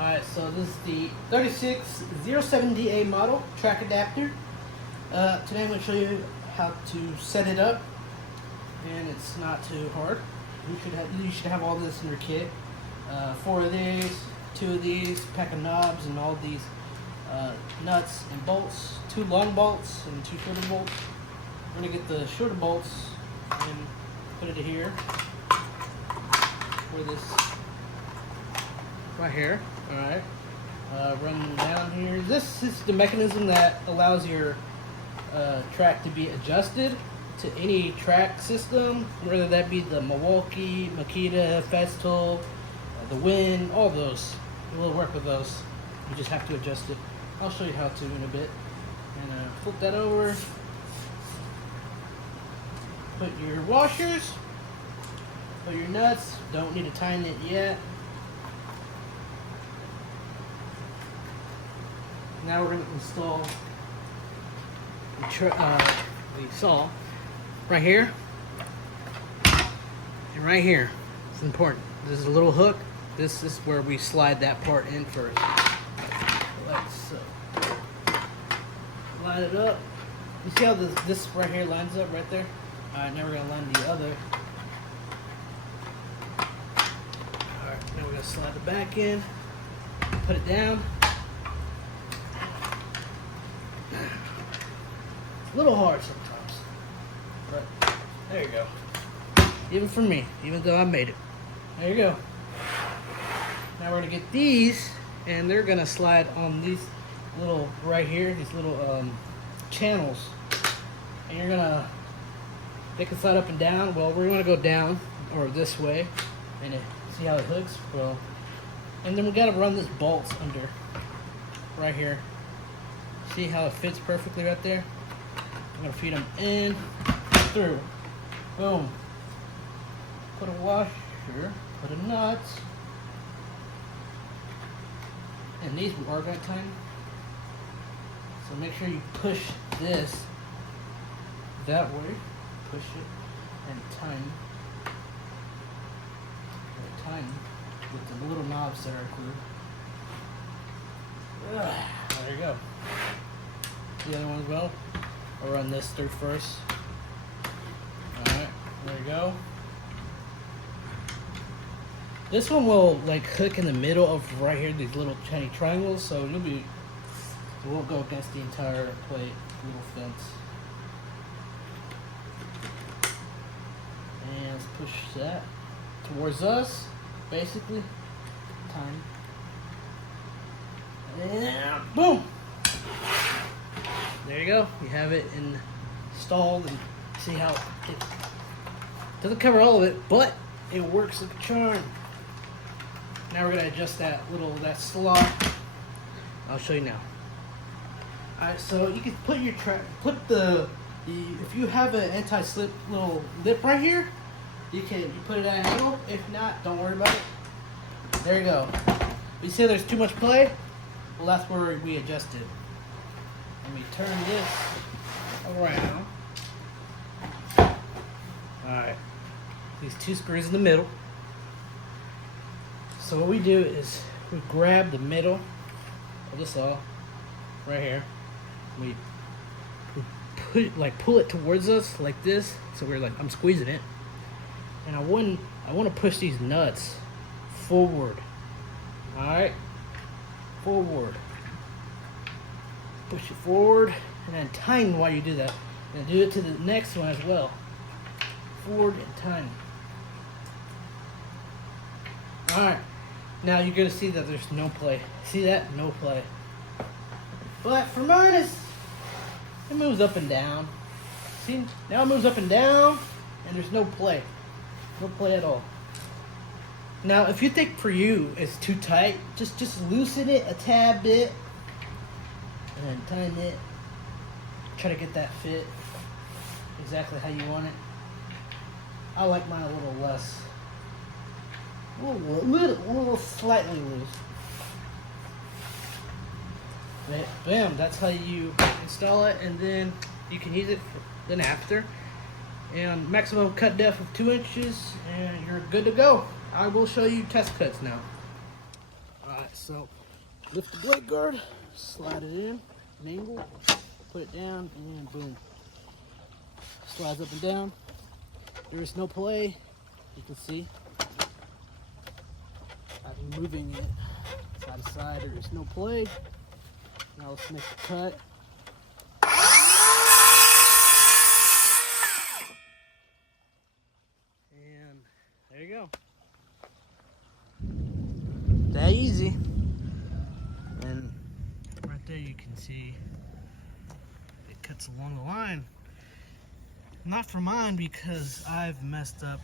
Alright, so this is the 3607DA model track adapter. Today I'm going to show you how to set it up, and it's not too hard. You should have all this in your kit. 4 of these, 2 of these, pack of knobs, and all these nuts and bolts. 2 long bolts and 2 shorter bolts. I'm going to get the shorter bolts and put it here. For this right here. Alright. Run down here. This is the mechanism that allows your track to be adjusted to any track system, whether that be the Milwaukee, Makita, Festool, the Wind, all those. It will work with those. You just have to adjust it. I'll show you how to in a bit. And flip that over. Put your washers. Put your nuts. Don't need to tighten it yet. Now we're going to install the saw right here and right here. It's important. This is a little hook. This is where we slide that part in first. Let's line it up. You see how this right here lines up right there? Alright, now we're going to line the other. Alright, now we're going to slide the back in, put it down. It's a little hard sometimes, but there you go. Even for me, even though I made it. There you go. Now we're gonna get these, and they're gonna slide on these little, right here, these little channels. And they can slide up and down. Well, we're gonna go down, or this way, and see how it hooks? Well, and then we gotta run this bolts under, right here. See how it fits perfectly right there? I'm gonna feed them in, through. Boom. Put a washer, put a nut. And these are gonna tighten. So make sure you push this that way. Push it and tighten. And tighten with the little knobs that are included. There you go. The other one as well. I'll run this through first. Alright, there you go. This one will like hook in the middle of right here, these little tiny triangles, so it won't go against the entire plate, little fence. And let's push that towards us, basically. Time. And boom! There you go. You have it installed, and see how it doesn't cover all of it, but it works like a charm. Now we're gonna adjust that slot. I'll show you now. Alright, so you can put your if you have an anti-slip little lip right here, you put it at an angle. If not, don't worry about it. There you go. You say there's too much play? Well, that's where we adjust it. Let me turn this around. Alright. These 2 screws in the middle. So what we do is we grab the middle of the saw right here. We pull it towards us like this. So we're like, I'm squeezing it. And I want to push these nuts forward. Alright? Forward. Push it forward, and then tighten while you do that. And do it to the next one as well. Forward and tighten. Alright, now you're going to see that there's no play. See that? No play. But for mine, it moves up and down. See? Now it moves up and down, and there's no play. No play at all. Now, if you think for you it's too tight, just loosen it a tad bit. And then tighten it. Try to get that fit exactly how you want it. I like mine a little less. A little slightly loose. But bam, that's how you install it, and then you can use it then after. And maximum cut depth of 2 inches, and you're good to go. I will show you test cuts now. Alright, Alright, so lift the blade guard, slide it in, an angle, put it down, and boom. Slides up and down. There is no play, you can see. I'm moving it side to side, there is no play. Now let's make the cut. And there you go. That easy. And right there you can see it cuts along the line. Not for mine because I've messed up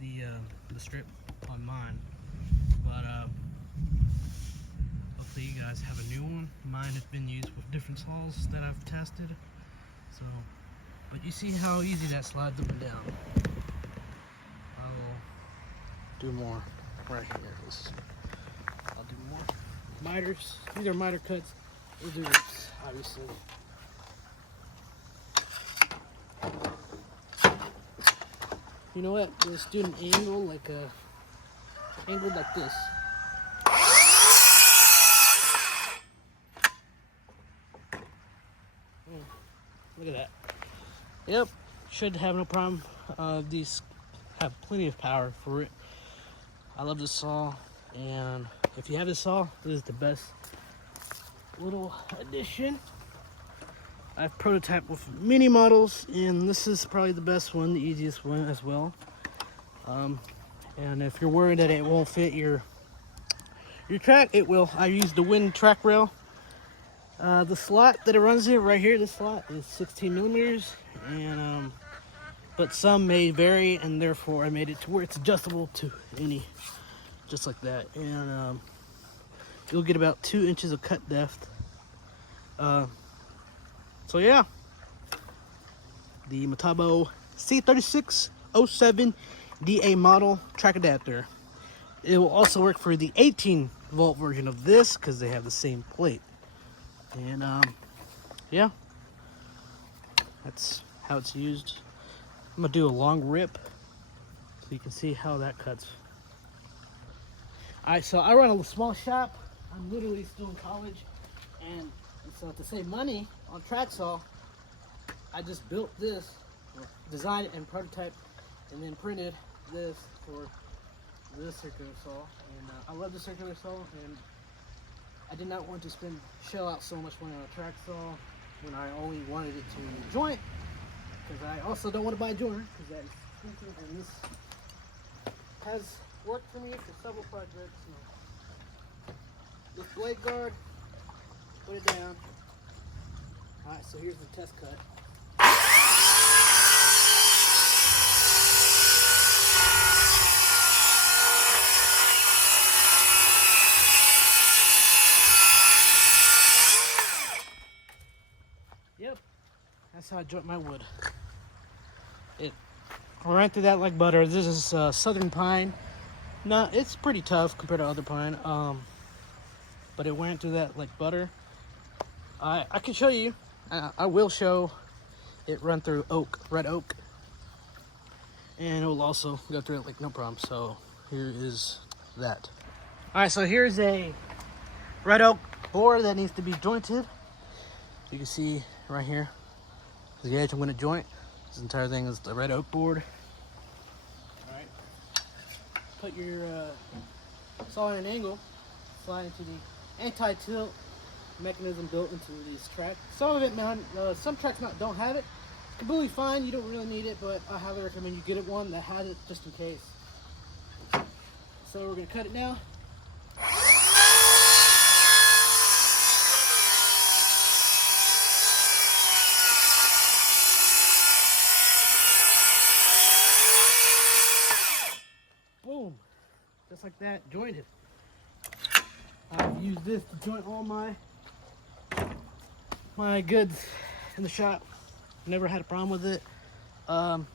the strip on mine. But hopefully you guys have a new one. Mine has been used with different saws that I've tested. So, but you see how easy that slides up and down. I will do more right here. I'll do more miters. These are miter cuts. These are obviously. You know what? Let's do an angle like this. Look at that. Yep, should have no problem. These have plenty of power for it. I love this saw, and if you have this saw, this is the best little addition. I've prototyped with many models, and this is probably the best one, the easiest one as well. And if you're worried that it won't fit your track, it will. I used the Wind track rail. The slot that it runs in right here, this slot is 16 millimeters, and but some may vary, and therefore I made it to where it's adjustable to any, just like that. And you'll get about 2 inches of cut depth. So yeah, the Metabo C3607DA model track adapter. It will also work for the 18-volt version of this because they have the same plate. And yeah, that's how it's used. I'm gonna do a long rip so you can see how that cuts. Alright, so I run a small shop. I'm literally still in college, and so to save money on track saw, I just built this, designed it and prototyped, and then printed this for this circular saw. And I love the circular saw, and I did not want to shell out so much money on a track saw when I only wanted it to joint, because I also don't want to buy a joiner because that is expensive, and this has worked for me for several projects. This blade guard, put it down. Alright, so here's the test cut. Yep, that's how I joint my wood. I ran through that like butter. This is southern pine. No, it's pretty tough compared to other pine. But it went through that like butter. I can show you. I will show it run through oak, red oak, and it will also go through it like no problem. So here is that. All right, so here's a red oak board that needs to be jointed. You can see right here is the edge I'm going to joint. This entire thing is the red oak board. All right, put your saw at an angle, slide into the anti-tilt mechanism built into these tracks. Some of it, some tracks don't have it. It's completely fine. You don't really need it, but I highly recommend you get it one that has it just in case. So we're gonna cut it now. Boom, just like that, jointed. I've used this to joint all my goods in the shop. Never had a problem with it. And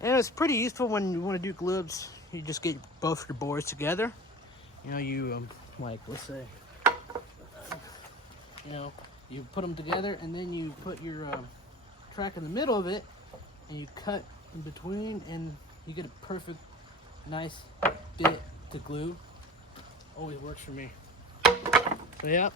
it's pretty useful when you want to do glibs. You just get both your boards together. You know, you like, let's say, you know, you put them together, and then you put your track in the middle of it, and you cut in between, and you get a perfect, nice bit to glue. Always works for me. So yeah,